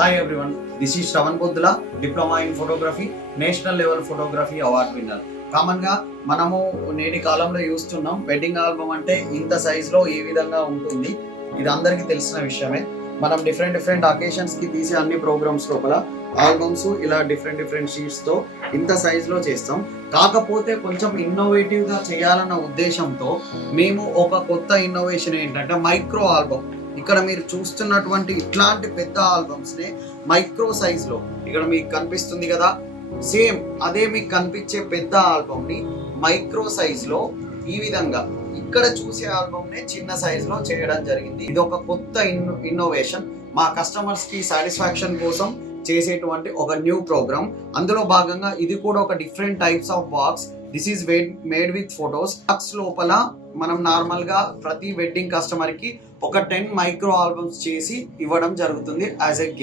Hi everyone, this is Shravan Buddla, Diploma in Photography, national level photography award winner. కామన్గా మనము నేటి కాలంలో చూస్తున్నాం వెడ్డింగ్ ఆల్బమ్ అంటే ఇంత సైజులో ఈ విధంగా ఉంటుంది. ఇది అందరికీ తెలిసిన విషయమే. మనం డిఫరెంట్ అకేషన్స్కి తీసే అన్ని ప్రోగ్రామ్స్ లోపల ఆల్బమ్స్ ఇలా డిఫరెంట్ షీట్స్తో ఇంత సైజులో చేస్తాం. కాకపోతే కొంచెం ఇన్నోవేటివ్గా చేయాలన్న ఉద్దేశంతో మేము ఒక కొత్త ఇన్నోవేషన్ ఏంటంటే మైక్రో ఆల్బమ్. ఇక్కడ మీరు చూస్తున్నటువంటి ఇట్లాంటి పెద్ద ఆల్బమ్స్ ని మైక్రో సైజ్ లో, ఇక్కడ మీకు కనిపిస్తుంది కదా, సేమ్ అదే మీకు కనిపించే పెద్ద ఆల్బమ్ ని మైక్రో సైజ్ లో ఈ విధంగా ఇక్కడ చూసే ఆల్బమ్ ని చిన్న సైజ్ లో చేయడం జరిగింది. ఇది ఒక కొత్త ఇన్నోవేషన్, మా కస్టమర్స్ కి సాటిస్ఫాక్షన్ కోసం చేసేటువంటి ఒక న్యూ ప్రోగ్రామ్. అందులో భాగంగా ఇది కూడా ఒక different types of box. This is made with photos. Box లోపల మనం నార్మల్ గా ప్రతి వెడ్డింగ్ కస్టమర్ కి ఒక 10 మైక్రో ఆల్బమ్స్ చేసి ఇవ్వడం జరుగుతుంది యాజ్ ఎ గిఫ్ట్.